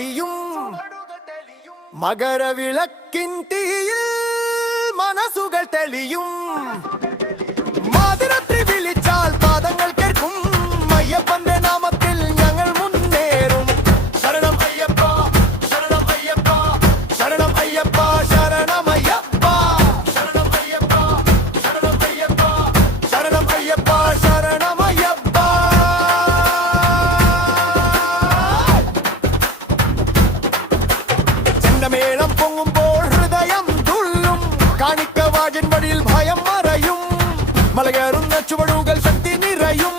തെളിയും മകരവിളക്കിൻ തീയിൽ മനസ്സുകൾ തെളിയും മാതിരത്തിൽ വിളിച്ചാൽ പാദങ്ങൾ കേൾക്കും അയ്യപ്പന്റെ നാമത്തിൽ ഞങ്ങൾ മുന്നേറും ശരണം അയ്യപ്പ ശരണം അയ്യപ്പ ശരണം അയ്യപ്പ ശരണം അയ്യപ്പ ശരണം അയ്യപ്പ ശരണം അയ്യപ്പ ശരണം അയ്യപ്പ ശരണം അയ്യപ്പ ചെണ്ടമേളം പൊങ്ങുമ്പോൾ ഹൃദയം തുള്ളും കാണിക്കവാഴിൻ വഴിയിൽ ഭയം മറയും മലകേറുന്ന ചുവടുകൾ ശക്തി നിറയും